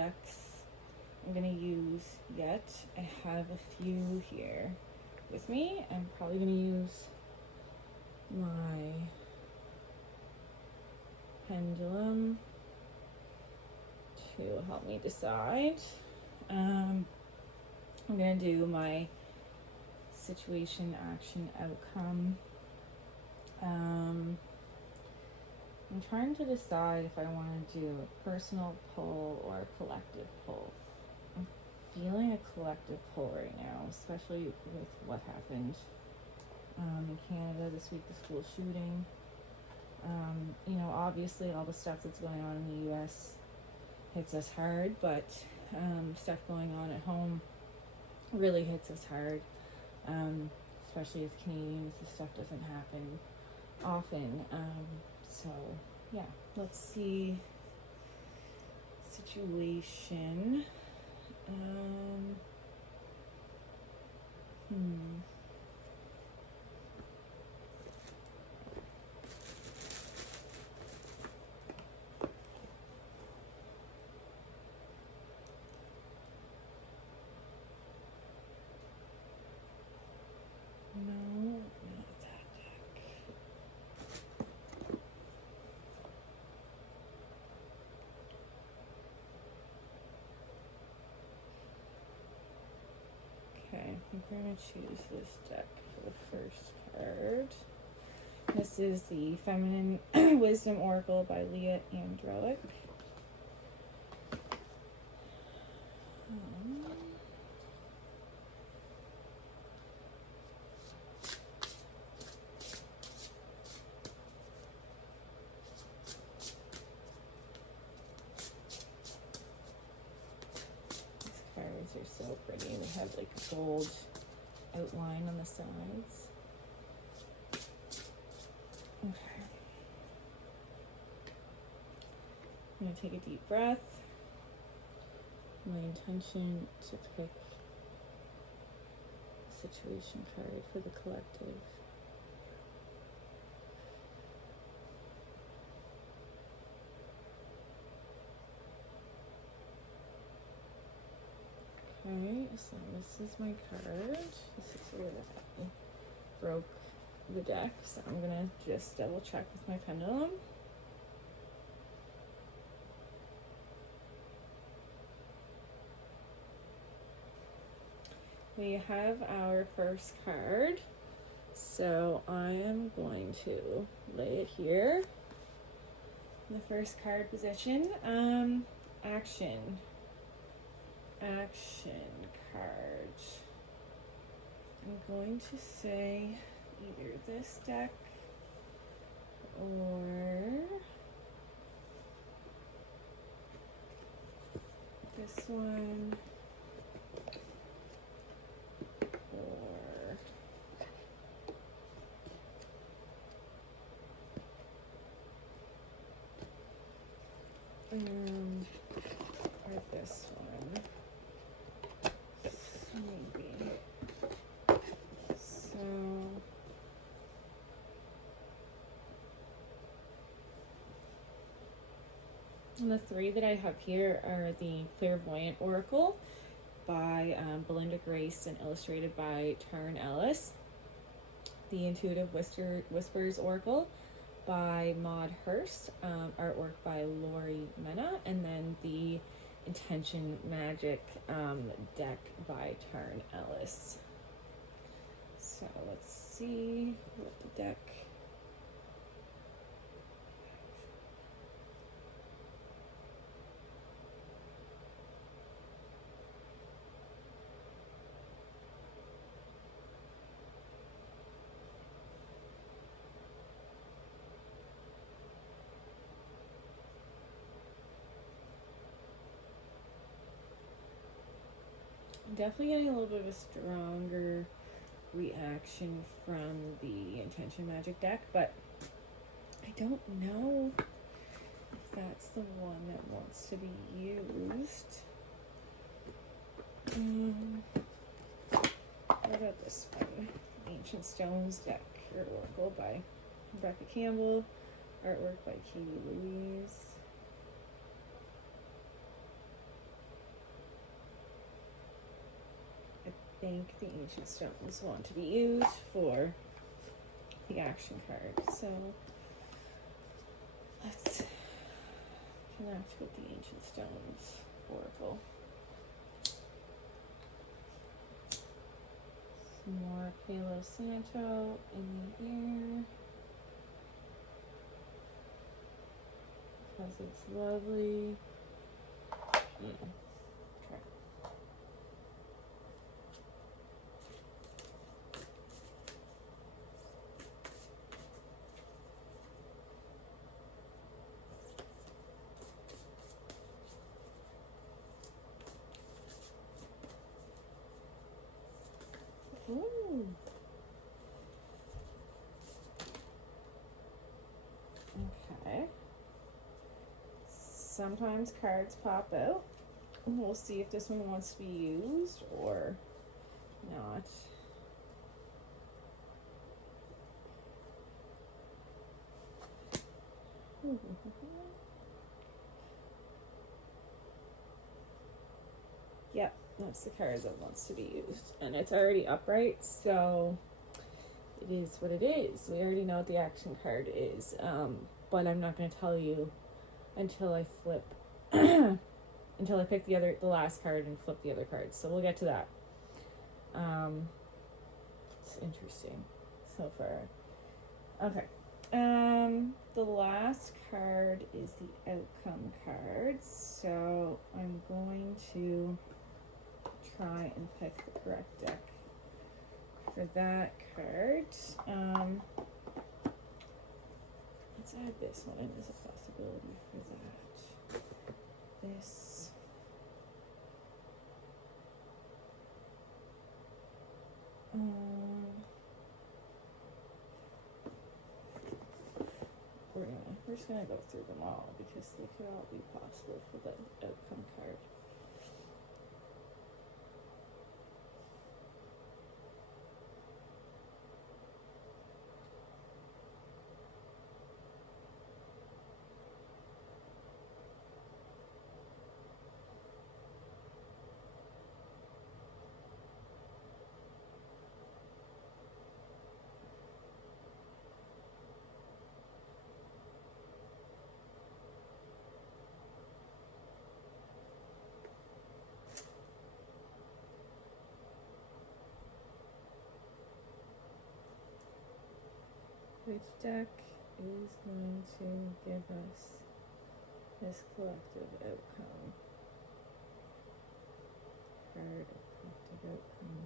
decks I'm going to use yet. I have a few here with me. I'm probably going to use my pendulum to help me decide. I'm going to do my situation, action, outcome. I'm trying to decide if I want to do a personal pull or a collective pull. I'm feeling a collective pull right now, especially with what happened in Canada this week, the school shooting. You know, obviously all the stuff that's going on in the US hits us hard, but stuff going on at home really hits us hard, especially as Canadians. This stuff doesn't happen often. So yeah, let's see. Situation. No, not that deck. Okay, I'm going to choose this deck for the first card. This is the Feminine Wisdom Oracle by Leah Andrelic. These cards are so pretty. They have like a gold outline on the sides. Okay. I'm going to take a deep breath. My intention to pick a situation card for the collective. Okay, so this is my card. This is where I broke the deck, so I'm gonna just double check with my pendulum. We have our first card, so I am going to lay it here in the first card position. Action card. I'm going to say either this deck or this one, or this one. Maybe. So and the three that I have here are the Clairvoyant Oracle by Belinda Grace and illustrated by Taryn Ellis, the Intuitive Whispers Oracle by Maud Hurst, artwork by Lori Mena, and then the Intention Magic deck by Taryn Ellis. So let's see what the deck. I'm definitely getting a little bit of a stronger reaction from the Intention Magic deck, but I don't know if that's the one that wants to be used. What about this one? Ancient Stones deck or Oracle by Rebecca Campbell, artwork by Katie Louise. think the ancient stones want to be used for the action card. So let's connect with the ancient stones oracle. Some more Palo Santo in the air. Because it's lovely. Okay. Ooh. Okay. Sometimes cards pop out. We'll see if this one wants to be used or not. Yep, that's the card that wants to be used. And it's already upright, so it is what it is. We already know what the action card is. But I'm not going to tell you until I flip, until I pick the last card and flip the other cards. So we'll get to that. It's interesting so far. Okay. The last card is the outcome card. So I'm going to try and pick the correct deck for that card. Let's add this one as a possibility for that. This. We're just gonna go through them all because they could all be possible for the outcome card. Which deck is going to give us this collective outcome? Card of collective outcome.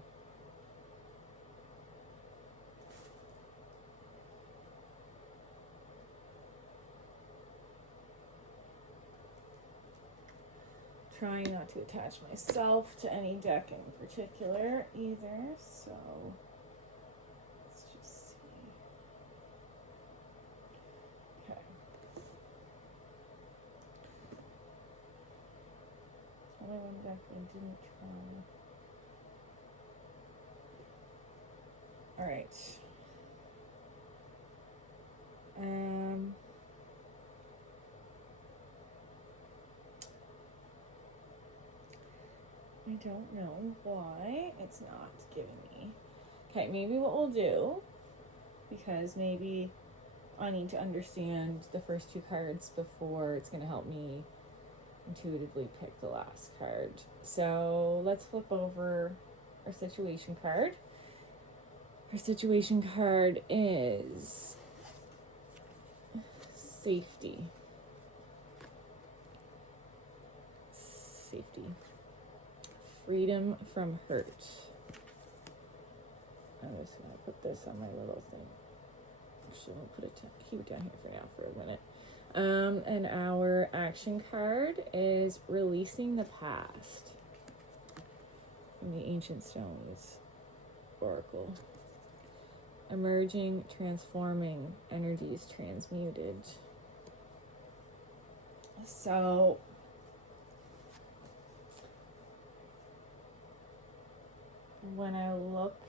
Trying not to attach myself to any deck in particular either, so let's just see. Okay. There's only one deck I didn't try. Alright. I don't know why it's not giving me. Okay, maybe what we'll do, because maybe I need to understand the first two cards before it's going to help me intuitively pick the last card. So let's flip over our situation card. Our situation card is safety. Safety. Freedom from hurt. I'm just going to put this on my little thing. Actually, we'll put it keep it down here for now for a minute. And our action card is releasing the past from the Ancient Stones Oracle. Emerging, transforming, energies transmuted. So when I look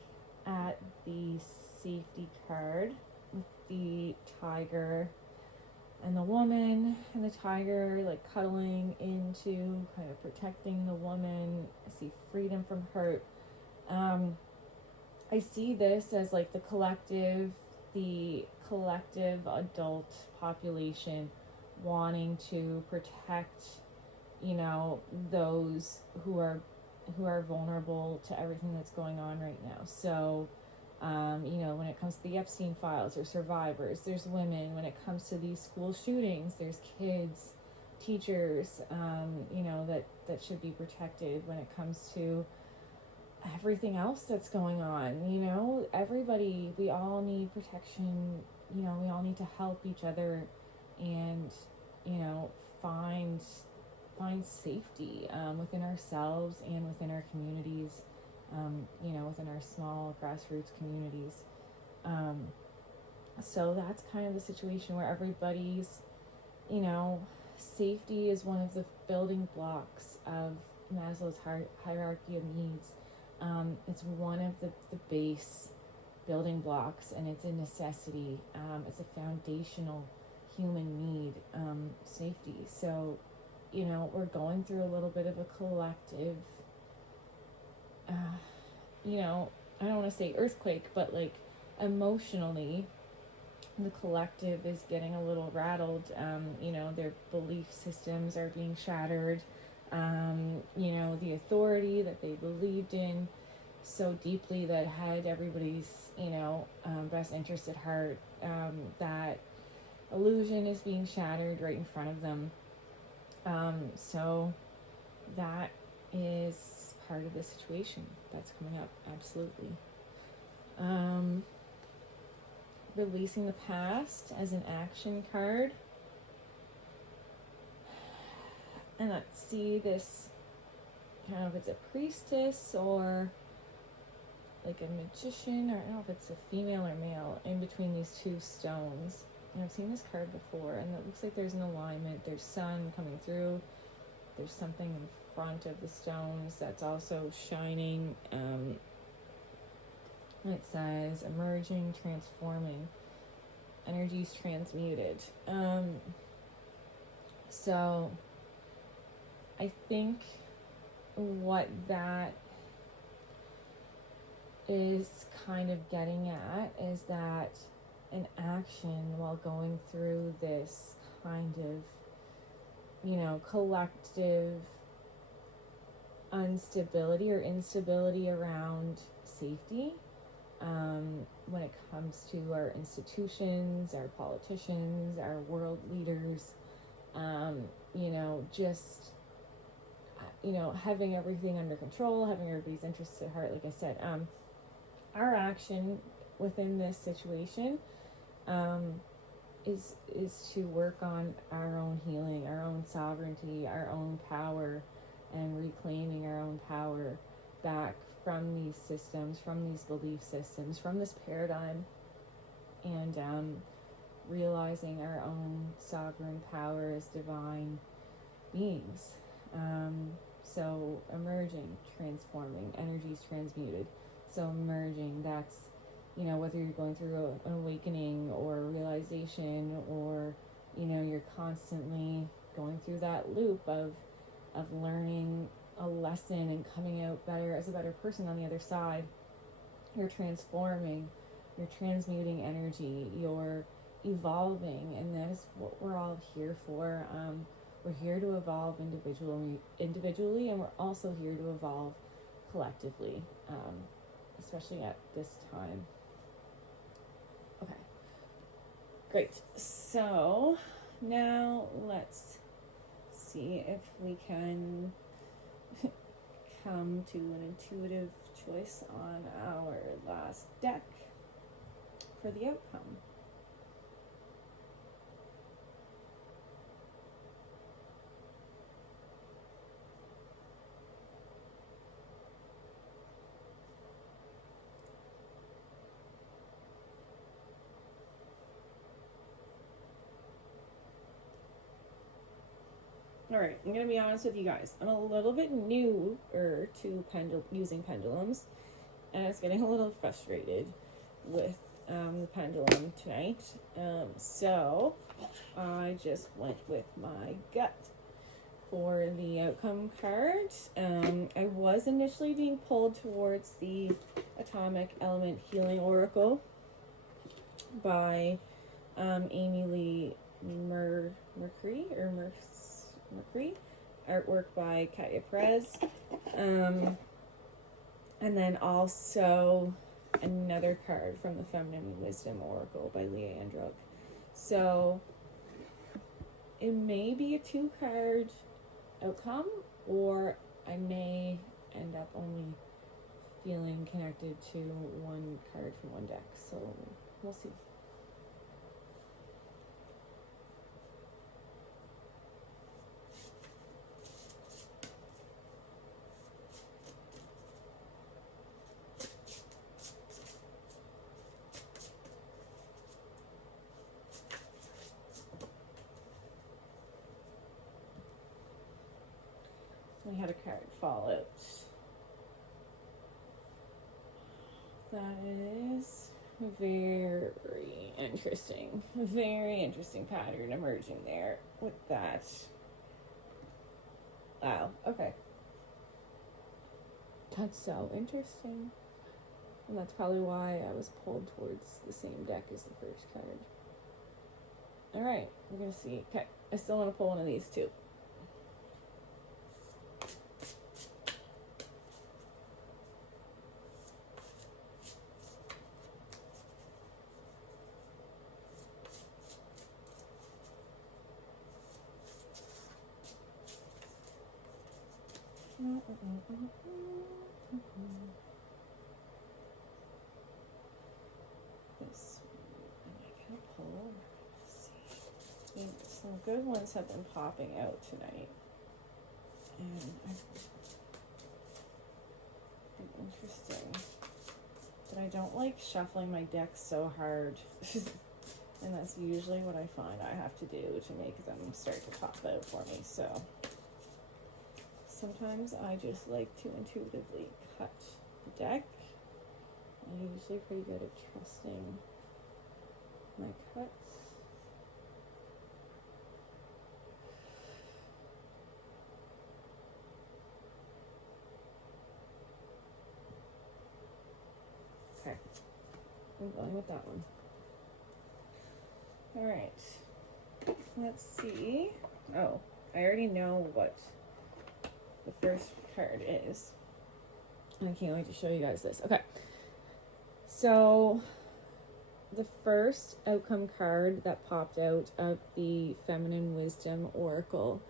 at the safety card with the tiger and the woman and the tiger like cuddling into kind of protecting the woman, I see freedom from hurt, I see this as like the collective adult population wanting to protect, those who are vulnerable to everything that's going on right now. So, when it comes to the Epstein files, there's survivors, there's women. When it comes to these school shootings, there's kids, teachers, that should be protected. When it comes to everything else that's going on, everybody, we all need protection. We all need to help each other and, find safety within ourselves and within our communities, within our small grassroots communities. So that's kind of the situation where everybody's, safety is one of the building blocks of Maslow's hierarchy of needs. It's one of the base building blocks, and it's a necessity. It's a foundational human need, safety. So, we're going through a little bit of a collective, I don't want to say earthquake, but like emotionally, the collective is getting a little rattled. Their belief systems are being shattered. The authority that they believed in so deeply, that had everybody's, best interest at heart, that illusion is being shattered right in front of them. So that is part of the situation that's coming up, absolutely. Releasing the past as an action card. And let's see this, I don't know if it's a priestess or like a magician, or I don't know if it's a female or male, in between these two stones. And I've seen this card before, and it looks like there's an alignment. There's sun coming through. There's something in front of the stones that's also shining. It says emerging, transforming, energies transmuted. So I think what that is kind of getting at is that an action while going through this kind of, collective instability around safety, when it comes to our institutions, our politicians, our world leaders, just having everything under control, having everybody's interests at heart. Like I said, our action within this situation is to work on our own healing, our own sovereignty, our own power, and reclaiming our own power back from these systems, from these belief systems, from this paradigm, and realizing our own sovereign power as divine beings. So emerging, transforming, energies transmuted. So emerging, that's, whether you're going through an awakening or a realization, or, you're constantly going through that loop of learning a lesson and coming out better as a better person on the other side. You're transforming, you're transmuting energy, you're evolving, and that is what we're all here for. We're here to evolve individually, and we're also here to evolve collectively, especially at this time. Okay, great. So now let's see if we can come to an intuitive choice on our last deck for the outcome. Alright, I'm going to be honest with you guys. I'm a little bit newer to using pendulums, and I was getting a little frustrated with the pendulum tonight. So I just went with my gut for the outcome card. I was initially being pulled towards the Atomic Element Healing Oracle by Amy Lee Mercury, artwork by Katya Perez, and then also another card from the Feminine Wisdom Oracle by Leah Andruk. So it may be a 2-card outcome, or I may end up only feeling connected to 1 card from 1 deck. So we'll see. We had a card fall out. That is very interesting. Very interesting pattern emerging there with that. Wow, okay. That's so interesting. And that's probably why I was pulled towards the same deck as the first card. Alright, we're gonna see. Okay, I still want to pull one of these too. This one, am I gonna pull? Let's see. Some good ones have been popping out tonight, and interesting. But I don't like shuffling my deck so hard, and that's usually what I find I have to do to make them start to pop out for me. So sometimes I just like to intuitively cut the deck. I'm usually pretty good at trusting my cuts. Okay, I'm going with that one. All right, let's see. Oh, I already know what the first card is. And I can't wait to show you guys this. Okay. So the first outcome card that popped out of the Feminine Wisdom Oracle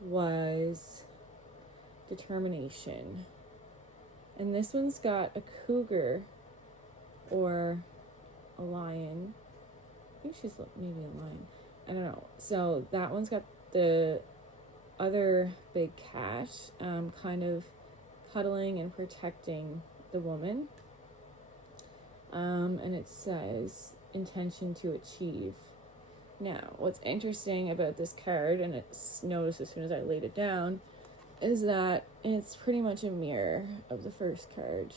was Determination. And this one's got a cougar or a lion. I think she's maybe a lion. I don't know. So that one's got the other big cat kind of cuddling and protecting the woman. And it says intention to achieve. Now, what's interesting about this card, and it's noticed as soon as I laid it down, is that it's pretty much a mirror of the first card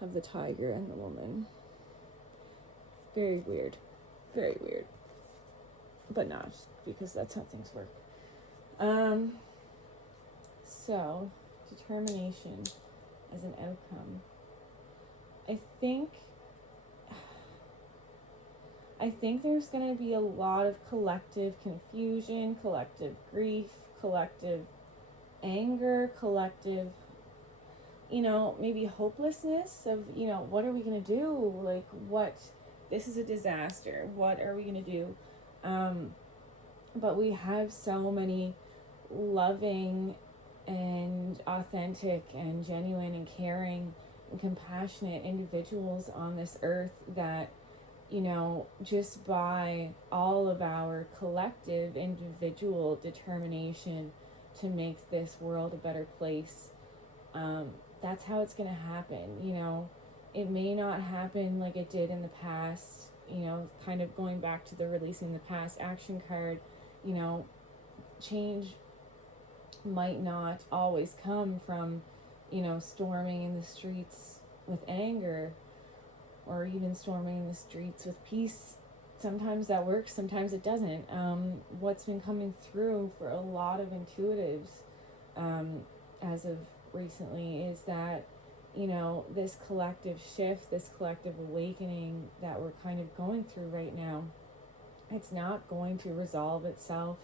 of the tiger and the woman. Very weird. Very weird. But not, because that's how things work. So, determination as an outcome. I think there's going to be a lot of collective confusion, collective grief, collective anger, collective, maybe hopelessness of, what are we going to do? Like, this is a disaster. What are we going to do? But we have so many loving and authentic and genuine and caring and compassionate individuals on this earth that, just by all of our collective individual determination to make this world a better place, that's how it's going to happen. It may not happen like it did in the past, kind of going back to the releasing the past action card. Change might not always come from, storming in the streets with anger, or even storming in the streets with peace. sometimes that works, sometimes it doesn't. What's been coming through for a lot of intuitives as of recently is that, you know, this collective shift, this collective awakening that we're kind of going through right now, it's not going to resolve itself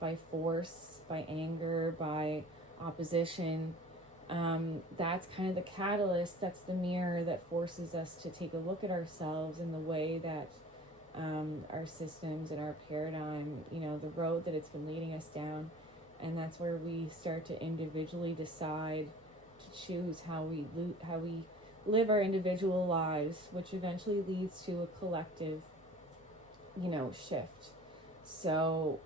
by force, by anger, by opposition. That's kind of the catalyst, that's the mirror that forces us to take a look at ourselves in the way that our systems and our paradigm, you know, the road that it's been leading us down. And that's where we start to individually decide to choose how we live our individual lives, which eventually leads to a collective, you know, shift. So,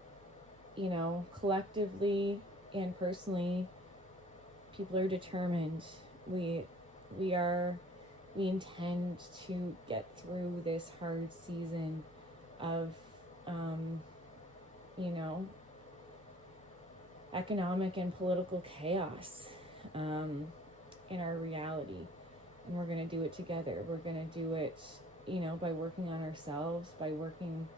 you know, collectively and personally, people are determined. We intend to get through this hard season of, you know, economic and political chaos in our reality. And we're going to do it together. We're going to do it, you know, by working on ourselves, by working,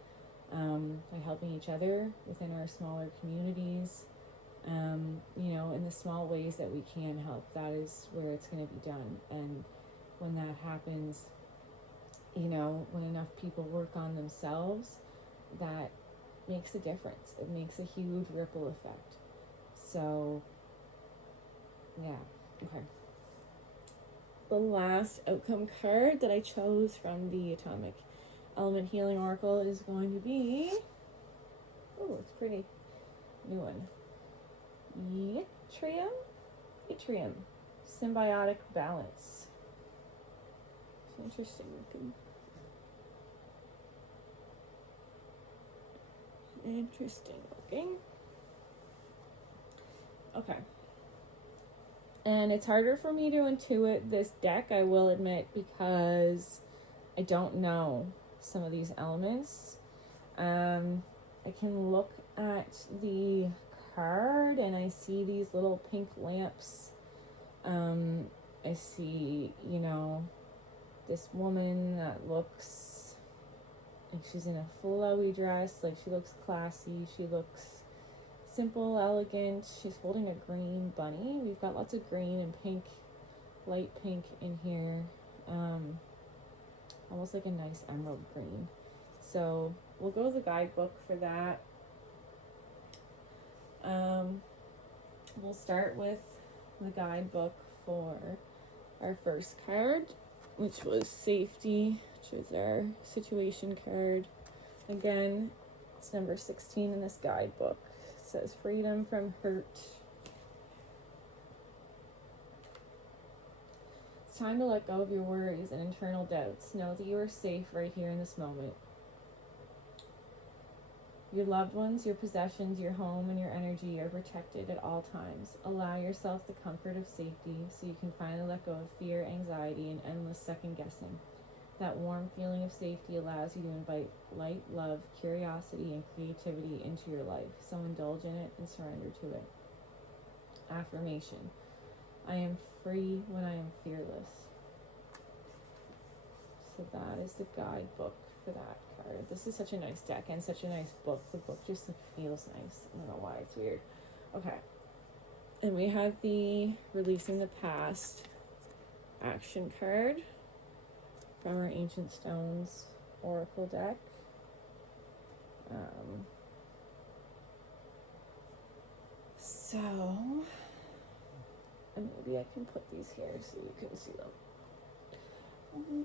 by helping each other within our smaller communities, you know, in the small ways that we can help. That is where it's going to be done. And when that happens, you know, when enough people work on themselves, that makes a difference. It makes a huge ripple effect. So, yeah, okay. The last outcome card that I chose from the Atomic Element Healing Oracle is going to be, oh, it's pretty, new one. Yttrium, Symbiotic Balance. It's interesting looking. Okay. And it's harder for me to intuit this deck, I will admit, because I don't know some of these elements. I can look at the card and I see these little pink lamps. I see, you know, this woman that looks like she's in a flowy dress, like she looks classy, she looks simple, elegant. She's holding a green bunny. We've got lots of green and pink, light pink in here. Almost like a nice emerald green. So we'll go with the guidebook for that. We'll start with the guidebook for our first card, which was safety, which is our situation card. Again, it's number 16 in this guidebook. It says freedom from hurt. It's time to let go of your worries and internal doubts. Know that you are safe right here in this moment. Your loved ones, your possessions, your home, and your energy are protected at all times. Allow yourself the comfort of safety so you can finally let go of fear, anxiety, and endless second guessing. That warm feeling of safety allows you to invite light, love, curiosity, and creativity into your life. So indulge in it and surrender to it. Affirmation. I am free when I am fearless. So that is the guidebook for that card. This is such a nice deck and such a nice book. The book just feels nice. I don't know why, it's weird. Okay. And we have the Releasing the Past action card from our Ancient Stones Oracle deck. So, maybe I can put these here so you can see them.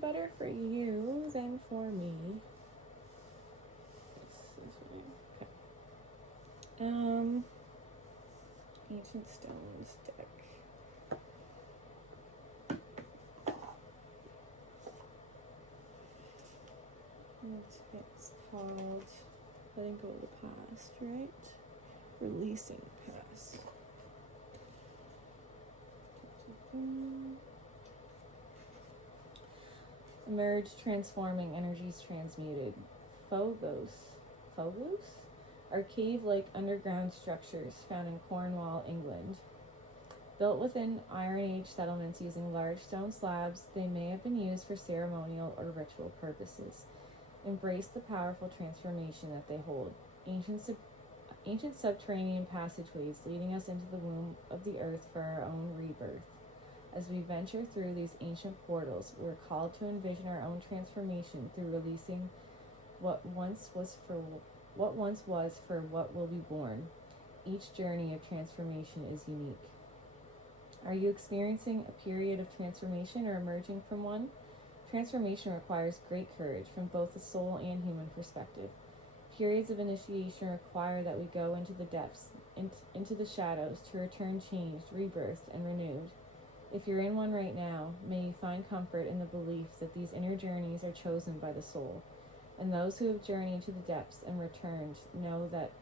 Better for you than for me. Okay. Ancient Stones deck. It's called Letting Go of the Past, right? Releasing the Past. Emerge, transforming, energies transmuted. Phobos are cave-like underground structures found in Cornwall, England. Built within Iron Age settlements using large stone slabs, they may have been used for ceremonial or ritual purposes. Embrace the powerful transformation that they hold. Ancient subterranean passageways leading us into the womb of the earth for our own rebirth. As we venture through these ancient portals, we are called to envision our own transformation through releasing what once was for what will be born. Each journey of transformation is unique. Are you experiencing a period of transformation or emerging from one? Transformation requires great courage from both the soul and human perspective. Periods of initiation require that we go into the depths, into the shadows, to return changed, rebirthed, and renewed. If you're in one right now, may you find comfort in the belief that these inner journeys are chosen by the soul. And those who have journeyed to the depths and returned know that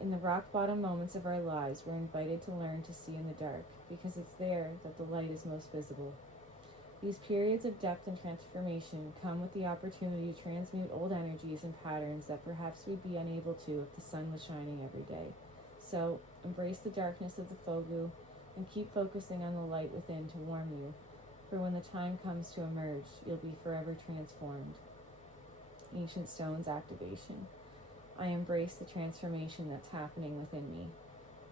in the rock bottom moments of our lives, we're invited to learn to see in the dark, because it's there that the light is most visible. These periods of depth and transformation come with the opportunity to transmute old energies and patterns that perhaps we'd be unable to if the sun was shining every day. So, embrace the darkness of the fogu and keep focusing on the light within to warm you, for when the time comes to emerge, you'll be forever transformed. Ancient Stones activation. I embrace the transformation that's happening within me.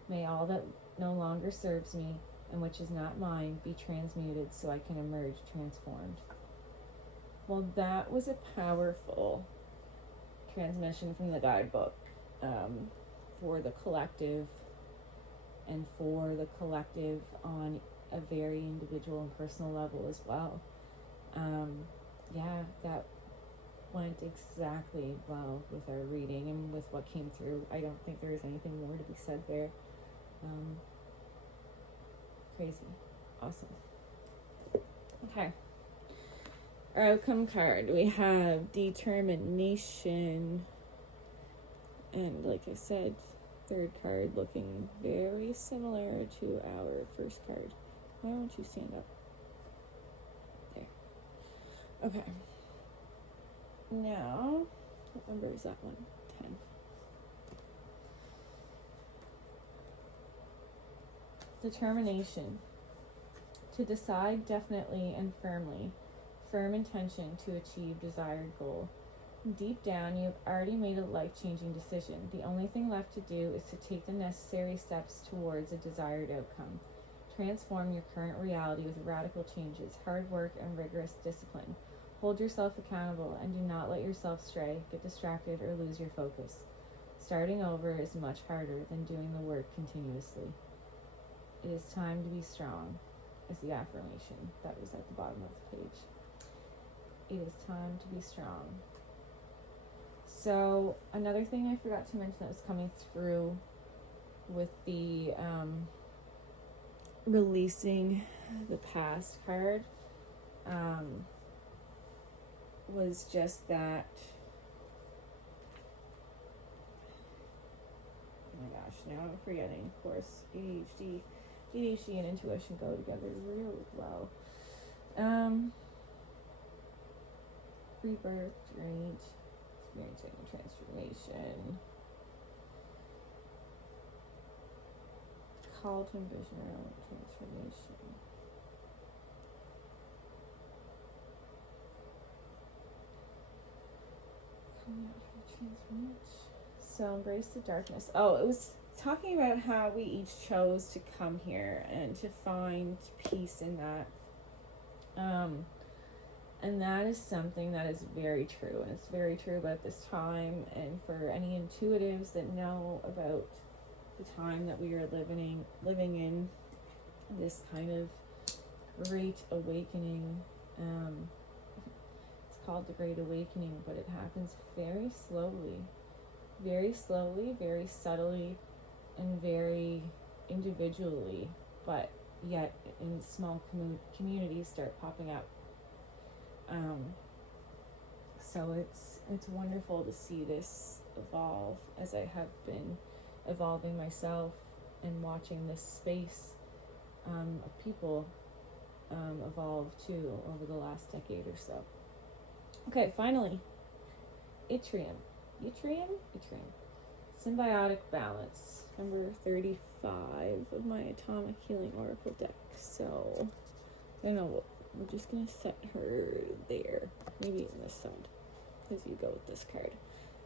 May all that no longer serves me and which is not mine be transmuted so I can emerge transformed. Well, that was a powerful transmission from the guidebook for the collective, and for the collective on a very individual and personal level as well. That went exactly well with our reading and with what came through. I don't think there is anything more to be said there. Crazy. Awesome. Okay. Our outcome card. We have determination. And like I said, third card looking very similar to our first card. Why don't you stand up? There. Okay. Now, what number is that one? 10. Determination. To decide definitely and firmly. Firm intention to achieve desired goal. Deep down, you have already made a life-changing decision. The only thing left to do is to take the necessary steps towards a desired outcome. Transform your current reality with radical changes, hard work, and rigorous discipline. Hold yourself accountable and do not let yourself stray, get distracted, or lose your focus. Starting over is much harder than doing the work continuously. It is time to be strong, is the affirmation that was at the bottom of the page. It is time to be strong. So another thing I forgot to mention that was coming through with the releasing the past card was just that, oh my gosh, now I'm forgetting, of course, ADHD and intuition go together really well. Rebirth, journey, experiencing transformation, call to envision our own transformation. Coming out for transmute. So embrace the darkness. Oh, it was talking about how we each chose to come here and to find peace in that. And that is something that is very true, and it's very true about this time, and for any intuitives that know about the time that we are living in, this kind of great awakening. It's called the Great Awakening, but it happens very slowly, very subtly, and very individually, but yet in small communities start popping up. So it's wonderful to see this evolve as I have been evolving myself and watching this space of people evolve too over the last decade or so. Okay, finally, Yttrium. Symbiotic balance, number 35 of my Atomic Healing Oracle deck. So, I don't know, we're just going to set her there, maybe on this side. Because you go with this card.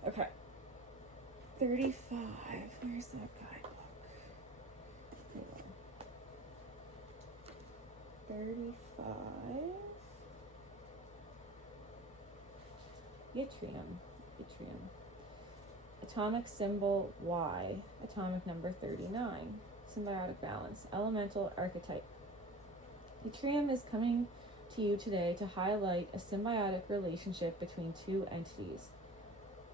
Okay. 35. Where's that guidebook? Hold on. 35. Yttrium. Atomic symbol Y. Atomic number 39. Symbiotic balance. Elemental archetype. Yttrium is coming to you today to highlight a symbiotic relationship between two entities.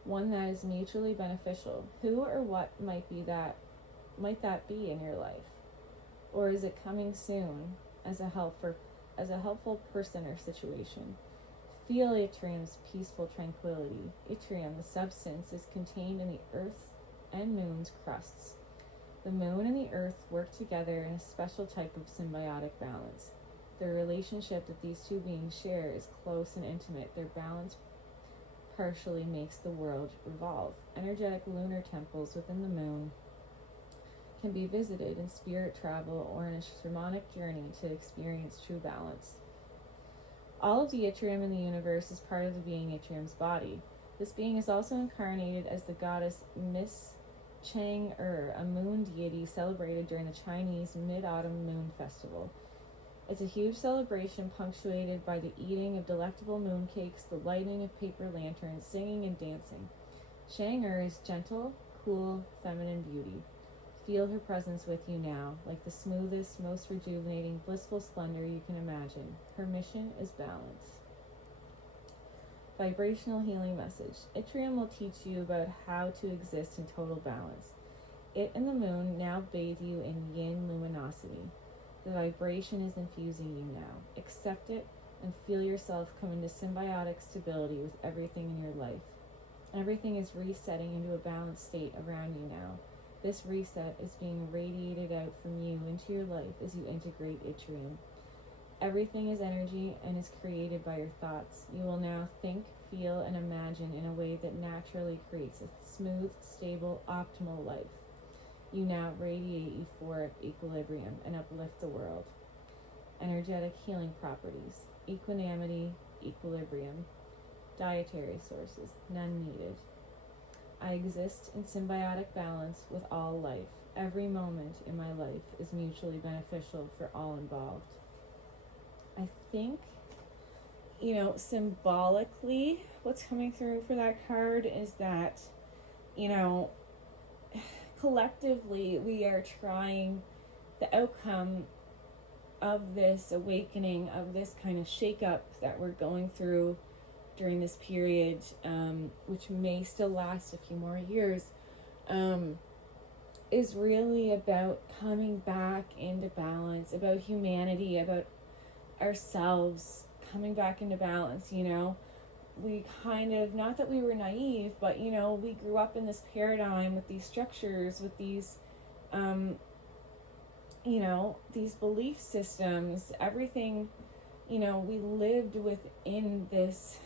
One that is mutually beneficial. Who or what might that be in your life? Or is it coming soon as a helpful person or situation? Feel yttrium's peaceful tranquility. Yttrium, the substance, is contained in the Earth and Moon's crusts. The Moon and the Earth work together in a special type of symbiotic balance. The relationship that these two beings share is close and intimate. Their balance partially makes the world revolve. Energetic lunar temples within the Moon can be visited in spirit travel or in a shamanic journey to experience true balance. All of the yttrium in the universe is part of the being yttrium's body. This being is also incarnated as the goddess Miss Chang'e, a moon deity celebrated during the Chinese Mid-Autumn Moon Festival. It's a huge celebration punctuated by the eating of delectable mooncakes, the lighting of paper lanterns, singing and dancing. Chang'e is gentle, cool, feminine beauty. Feel her presence with you now, like the smoothest, most rejuvenating, blissful splendor you can imagine. Her mission is balance. Vibrational healing message. Yttrium will teach you about how to exist in total balance. It and the moon now bathe you in yin luminosity. The vibration is infusing you now. Accept it and feel yourself come into symbiotic stability with everything in your life. Everything is resetting into a balanced state around you now. This reset is being radiated out from you into your life as you integrate yttrium. Everything is energy and is created by your thoughts. You will now think, feel, and imagine in a way that naturally creates a smooth, stable, optimal life. You now radiate euphoric equilibrium and uplift the world. Energetic healing properties. Equanimity, equilibrium. Dietary sources, none needed. I exist in symbiotic balance with all life. Every moment in my life is mutually beneficial for all involved. I think, symbolically, what's coming through for that card is that, collectively we are trying the outcome of this awakening, of this kind of shakeup that we're going through during this period, which may still last a few more years, is really about coming back into balance, about humanity, about ourselves coming back into balance. We kind of, not that we were naive, but we grew up in this paradigm with these structures, with these these belief systems, everything, we lived within this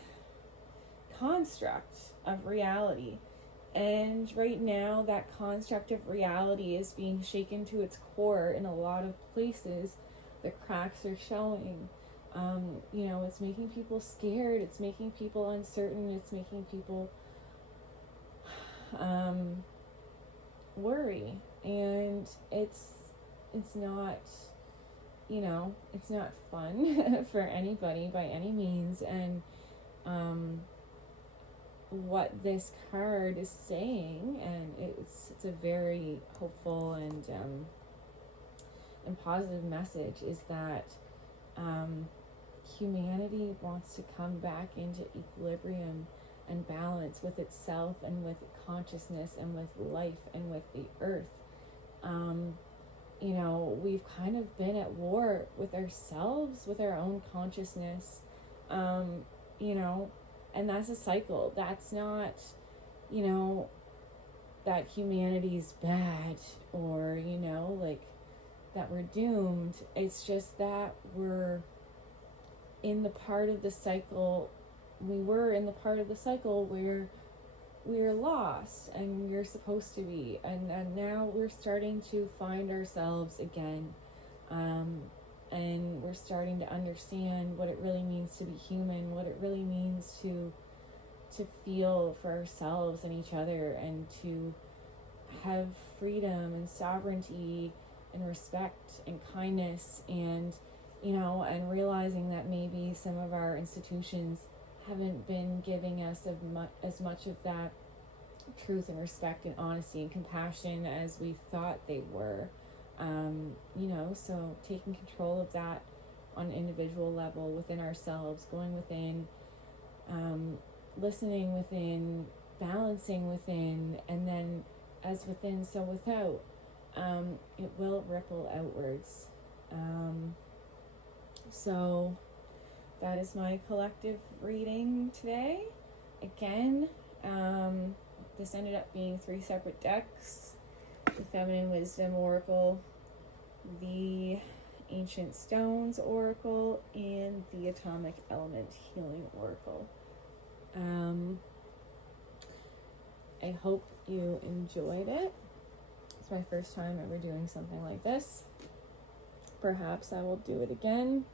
construct of reality. And right now that construct of reality is being shaken to its core in a lot of places. The cracks are showing. It's making people scared. It's making people uncertain. It's making people worry. And it's not, it's not fun for anybody by any means. And what this card is saying, and it's a very hopeful and positive message, is that humanity wants to come back into equilibrium and balance with itself and with consciousness and with life and with the earth. We've kind of been at war with ourselves, with our own consciousness, and that's a cycle. That's not, that humanity's bad or, that we're doomed. It's just that we're in the part of the cycle, we were in the part of the cycle where we're lost and we're supposed to be. And now we're starting to find ourselves again. And we're starting to understand what it really means to be human, what it really means to to feel for ourselves and each other, and to have freedom and sovereignty and respect and kindness, and and realizing that maybe some of our institutions haven't been giving us as much of that truth and respect and honesty and compassion as we thought they were. So taking control of that on an individual level within ourselves, going within, listening within, balancing within, and then as within, so without. It will ripple outwards. So that is my collective reading today. Again, this ended up being 3 separate decks: the Feminine Wisdom Oracle, the Ancient Stones Oracle, and the Atomic Element Healing Oracle. I hope you enjoyed it. It's my first time ever doing something like this. Perhaps I will do it again.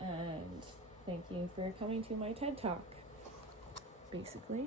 And thank you for coming to my TED Talk, basically.